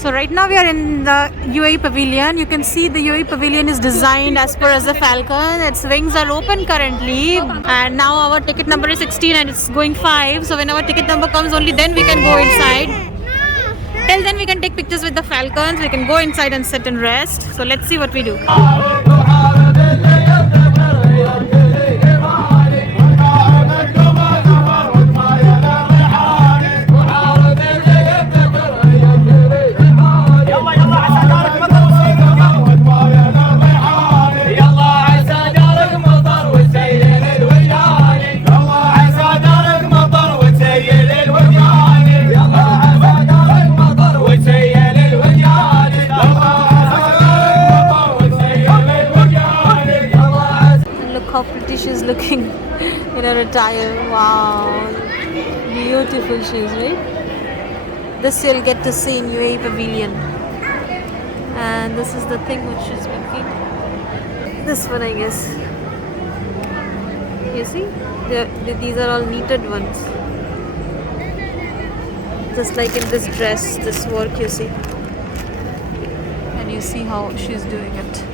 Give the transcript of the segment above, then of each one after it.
So right now we are in the UAE Pavilion. You can see the UAE Pavilion is designed as per as the Falcon. Its wings are open currently, and now our ticket number is 16 and it's going 5. So when our ticket number comes, only then we can go inside. Till then we can take pictures with the Falcons. We can go inside and sit and rest. So let's see what we do. How pretty she's looking in her attire. Wow, beautiful shoes, right? This you'll get to see in UAE Pavilion. And this is the thing which she's making. This one, I guess. You see? These are all knitted ones. Just like in this dress, this work you see. And you see how she's doing it.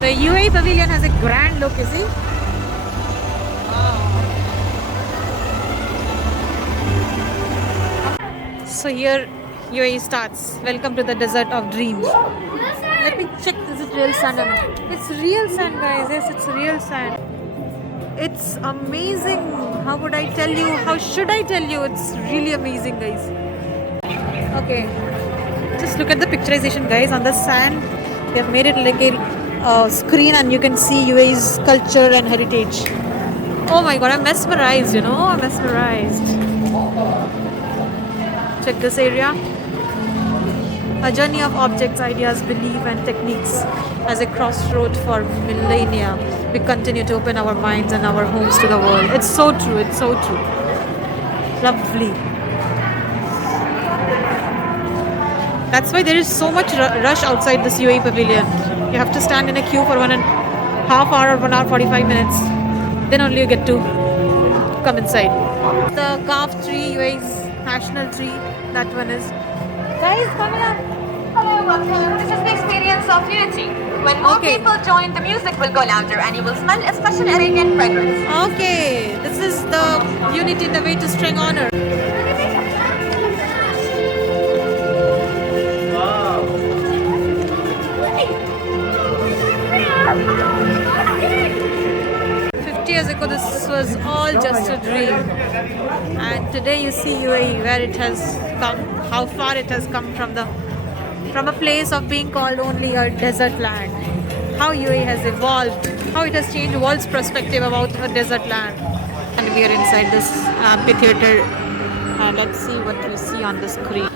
The UAE Pavilion has a grand look, you see? So here UAE starts. Welcome to the desert of dreams. Let me check, is it real sand or not? It's real sand, guys. Yes, it's real sand. It's amazing. How would I tell you? How should I tell you? It's really amazing, guys. Okay. Just look at the picturization, guys. On the sand, they have made it like a screen and you can see UAE's culture and heritage. Oh my god, I'm mesmerized, you know, I'm mesmerized. Check this area. A journey of objects, ideas, belief and techniques as a crossroad for millennia. We continue to open our minds and our homes to the world. It's so true, it's so true. Lovely. That's why there is so much rush outside this UAE Pavilion. You have to stand in a queue for 1.5 hours or 1 hour 45 minutes. Then only you get to come inside. The calf tree, UAE's national tree, that one is. Guys, come here. Hello, welcome. This is the experience of unity. When more people join, the music will go louder and you will smell a special Arabian fragrance. Okay, this is the unity, the way to string honor. Years ago this was all just a dream, and today you see UAE where it has come, how far it has come from a place of being called only a desert land. How UAE has evolved, how it has changed the world's perspective about a desert land. And we are inside this amphitheater, and let's see what we see on the screen.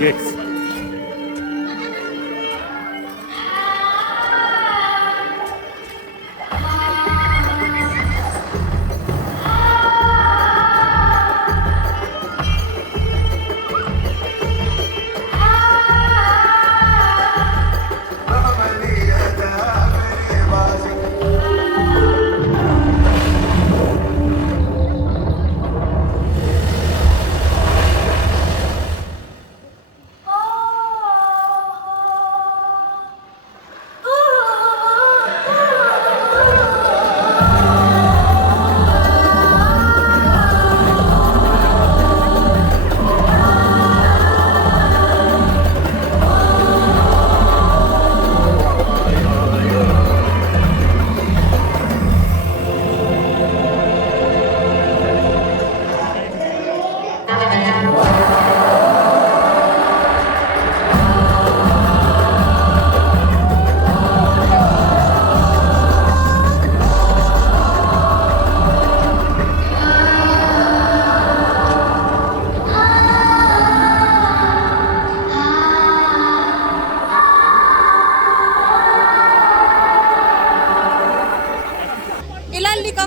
Yes.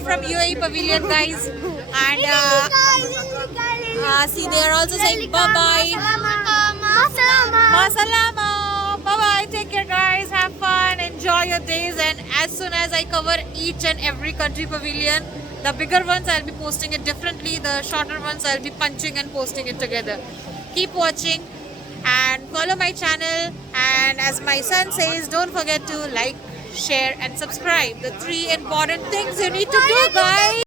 From UAE Pavilion, guys, and see, they are also saying bye bye. Masalama. Bye bye. Take care, guys. Have fun. Enjoy soon as I cover each and every country pavilion. The bigger ones I'll be posting it differently. The shorter ones I'll be punching and posting it together. Keep watching and follow my channel. And as my son says, don't forget to like, share and subscribe. The 3 important things you need to do, guys.